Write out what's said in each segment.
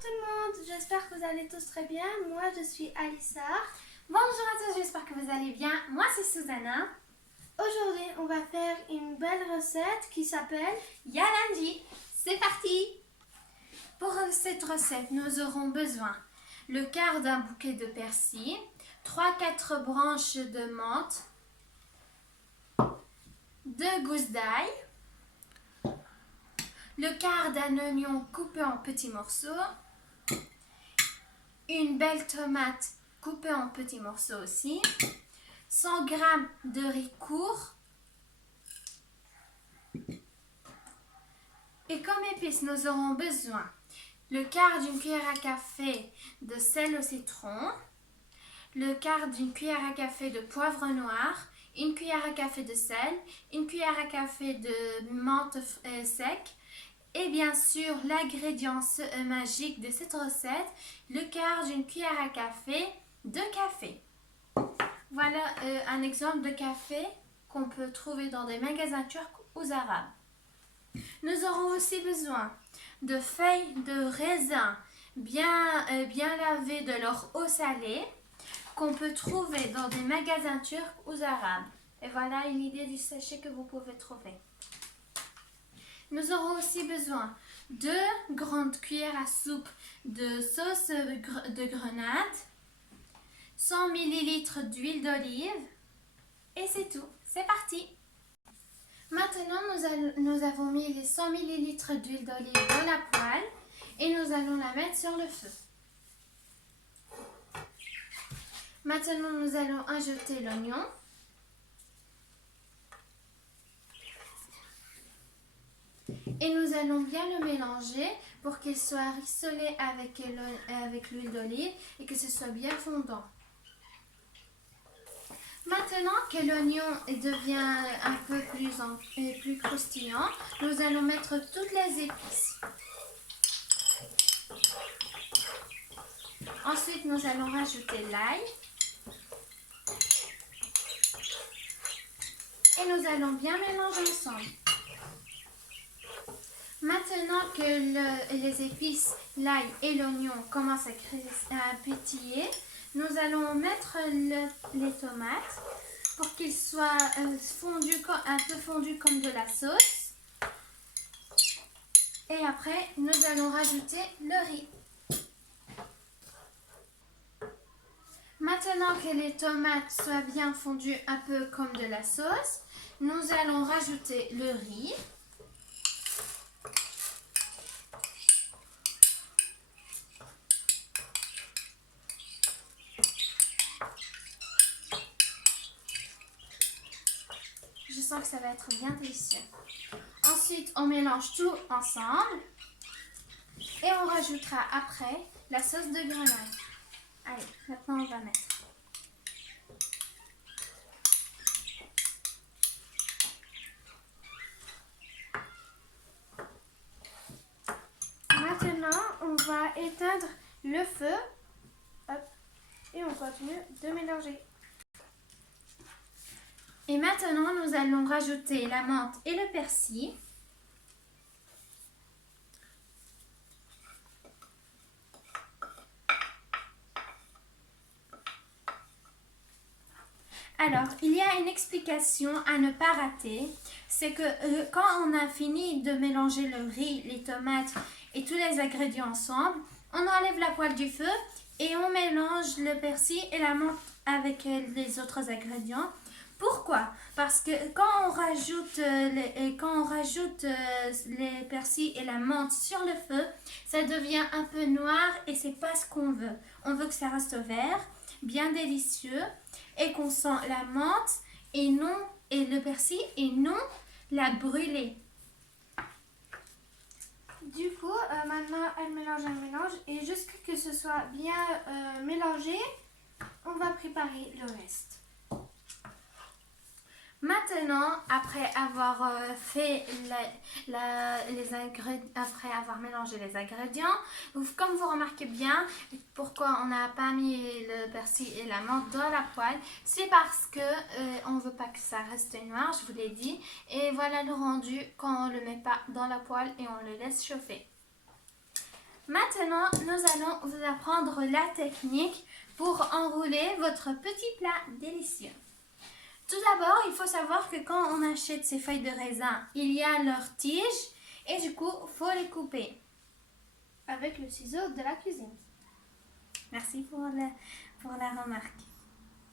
tout le monde, j'espère que vous allez tous très bien. Moi je suis Alissa. Bonjour à tous, j'espère que vous allez bien. Moi c'est Susanna. Aujourd'hui on va faire une belle recette qui s'appelle Yalandi. C'est parti. Pour cette recette, nous aurons besoin le quart d'un bouquet de persil, 3-4 branches de menthe, 2 gousses d'ail, le quart d'un oignon coupé en petits morceaux, une belle tomate coupée en petits morceaux aussi, 100 g de riz court. Et comme épices, nous aurons besoin le quart d'une cuillère à café de sel au citron, le quart d'une cuillère à café de poivre noir, une cuillère à café de sel, une cuillère à café de menthe sec et bien sûr l'ingrédient magique de cette recette, le quart d'une cuillère à café de café. Voilà un exemple de café qu'on peut trouver dans des magasins turcs ou arabes. Nous aurons aussi besoin de feuilles de raisin bien lavées de leur eau salée qu'on peut trouver dans des magasins turcs ou arabes. Et voilà une idée du sachet que vous pouvez trouver. Nous aurons aussi besoin de 2 grandes cuillères à soupe de sauce de grenade, 100 ml d'huile d'olive et c'est tout. C'est parti! Maintenant, nous avons mis les 100 ml d'huile d'olive dans la poêle et nous allons la mettre sur le feu. Maintenant, nous allons ajouter l'oignon. Et nous allons bien le mélanger pour qu'il soit rissolé avec l'huile d'olive et que ce soit bien fondant. Maintenant que l'oignon devient un peu plus croustillant, nous allons mettre toutes les épices. Ensuite, nous allons rajouter l'ail. Et nous allons bien mélanger ensemble. Maintenant que les épices, l'ail et l'oignon commencent à pétiller, nous allons mettre les tomates pour qu'ils soient un peu fondus comme de la sauce. Et après, nous allons rajouter le riz. Maintenant que les tomates soient bien fondues un peu comme de la sauce, nous allons rajouter le riz. Je sens que ça va être bien délicieux. Ensuite, on mélange tout ensemble et on rajoutera après la sauce de grenade. Allez, maintenant on va mettre. Maintenant on va éteindre le feu. Hop, et on continue de mélanger. Et maintenant, nous allons rajouter la menthe et le persil. Alors, il y a une explication à ne pas rater. C'est que quand on a fini de mélanger le riz, les tomates et tous les ingrédients ensemble, on enlève la poêle du feu et on mélange le persil et la menthe avec les autres ingrédients. Pourquoi? Parce que quand on rajoute les persils et la menthe sur le feu, ça devient un peu noir et c'est pas ce qu'on veut. On veut que ça reste vert, bien délicieux et qu'on sent la menthe et le persil et non la brûlée. Du coup, maintenant elle mélange et jusqu'à ce que ce soit bien mélangé, on va préparer le reste. Maintenant, après avoir après avoir mélangé les ingrédients, comme vous remarquez bien, pourquoi on n'a pas mis le persil et la menthe dans la poêle, c'est parce que on ne veut pas que ça reste noir, je vous l'ai dit. Et voilà le rendu quand on ne le met pas dans la poêle et on le laisse chauffer. Maintenant, nous allons vous apprendre la technique pour enrouler votre petit plat délicieux. Tout d'abord, il faut savoir que quand on achète ces feuilles de raisin, il y a leurs tiges et du coup, il faut les couper. Avec le ciseau de la cuisine. Merci pour la remarque.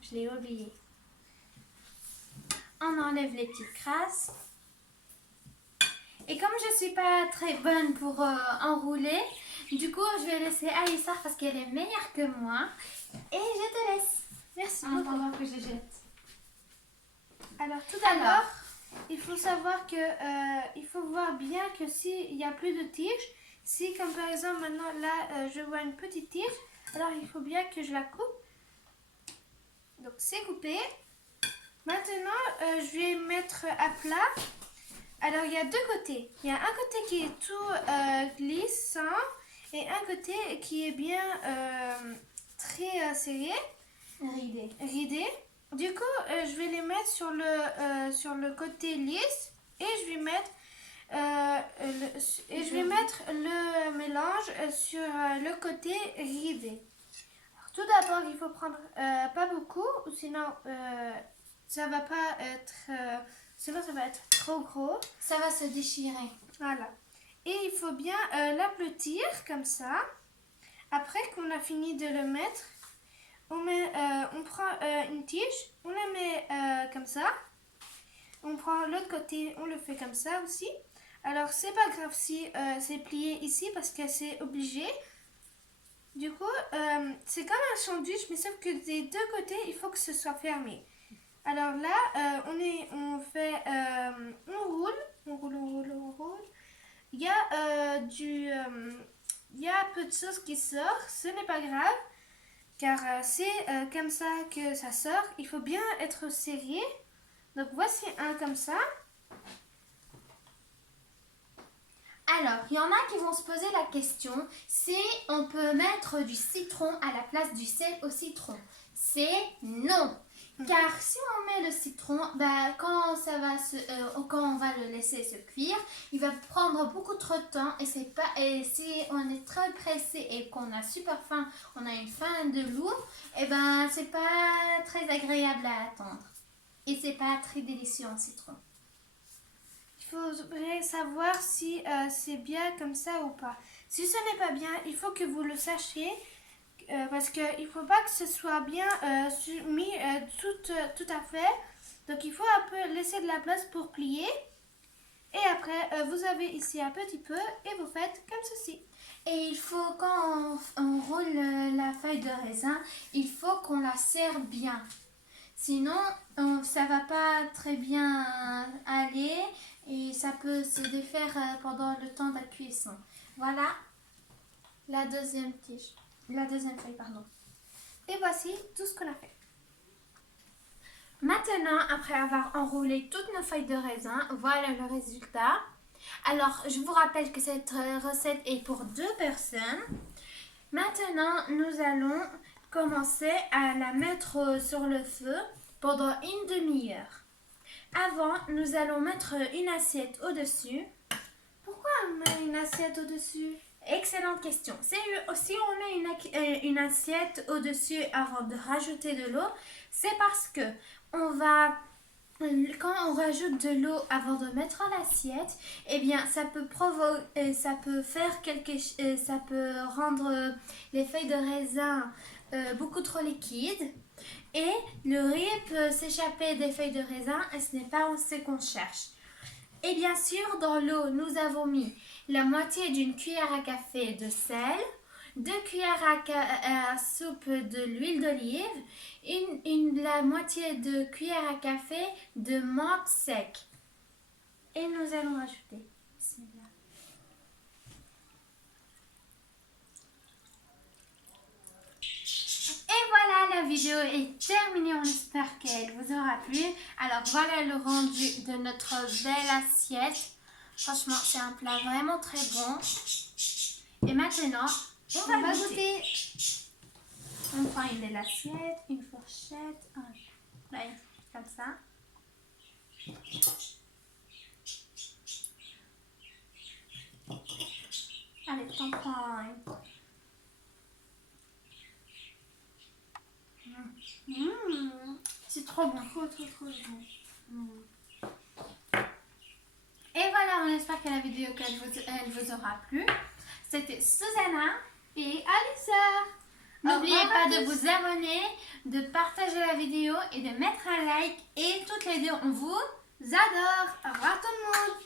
Je l'ai oublié. On enlève les petites crasses. Et comme je ne suis pas très bonne pour enrouler, du coup, je vais laisser Aïssar parce qu'elle est meilleure que moi. Et je te laisse. Merci En beaucoup. attendant que je jette. Alors tout d'abord, il faut savoir que il faut voir bien que s'il n'y a plus de tige, si comme par exemple maintenant là je vois une petite tige, alors il faut bien que je la coupe. Donc c'est coupé. Maintenant je vais mettre à plat. Alors il y a deux côtés. Il y a un côté qui est tout glissant et un côté qui est bien très serré, ridé. Du coup, je vais les mettre sur le côté lisse et je vais mettre le mélange sur le côté ridé. Alors, tout d'abord, il faut prendre pas beaucoup, ou sinon ça va pas être, sinon ça va être trop gros. Ça va se déchirer. Voilà. Et il faut bien l'appetir comme ça. Après qu'on a fini de le mettre, on prend une tige, on la met comme ça. On prend l'autre côté, on le fait comme ça aussi. Alors c'est pas grave si c'est plié ici parce que c'est obligé. Du coup, c'est comme un sandwich, mais sauf que des deux côtés, il faut que ce soit fermé. Alors là, on roule. Il y a il y a peu de sauce qui sort, ce n'est pas grave. Car c'est comme ça que ça sort. Il faut bien être serré. Donc voici un comme ça. Alors, il y en a qui vont se poser la question si on peut mettre du citron à la place du sel au citron. C'est non. Car si on met le citron, quand on va le laisser se cuire, il va prendre beaucoup trop de temps et si on est très pressé et qu'on a super faim, on a une faim de loup, c'est pas très agréable à attendre. Et c'est pas très délicieux en citron. Il faudrait savoir si c'est bien comme ça ou pas. Si ce n'est pas bien, il faut que vous le sachiez. Parce qu'il ne faut pas que ce soit bien mis tout à fait. Donc il faut un peu laisser de la place pour plier. Et après, vous avez ici un petit peu et vous faites comme ceci. Et il faut, quand on roule la feuille de raisin, il faut qu'on la serre bien. Sinon, ça va pas très bien aller et ça peut se défaire pendant le temps de la cuisson. Voilà la deuxième feuille, pardon. Et voici tout ce qu'on a fait. Maintenant, après avoir enroulé toutes nos feuilles de raisin, voilà le résultat. Alors, je vous rappelle que cette recette est pour 2 personnes. Maintenant, nous allons commencer à la mettre sur le feu pendant une demi-heure. Avant, nous allons mettre une assiette au-dessus. Pourquoi on met une assiette au-dessus? Excellente question. Si on met une assiette au-dessus avant de rajouter de l'eau, c'est parce que quand on rajoute de l'eau avant de mettre l'assiette, ça peut rendre les feuilles de raisin beaucoup trop liquides et le riz peut s'échapper des feuilles de raisin et ce n'est pas ce qu'on cherche. Et bien sûr, dans l'eau, nous avons mis la moitié d'une cuillère à café de sel, 2 cuillères à soupe de l'huile d'olive, la moitié de cuillère à café de menthe sec. Et nous allons ajouter. Et voilà, la vidéo est terminée. On espère qu'elle vous aura plu. Alors voilà le rendu de notre belle assiette. Franchement, c'est un plat vraiment très bon. Et maintenant, on va goûter. On prend une belle assiette, une fourchette, comme ça. Allez, t'en prends une. C'est trop bon. Trop bon. Et voilà, on espère que la vidéo elle vous aura plu. C'était Susanna. Et Alissa. N'oubliez Au revoir pas à de tous. vous abonner, de partager la vidéo et de mettre un like. Et toutes les deux, on vous J'adore. Au revoir tout le monde.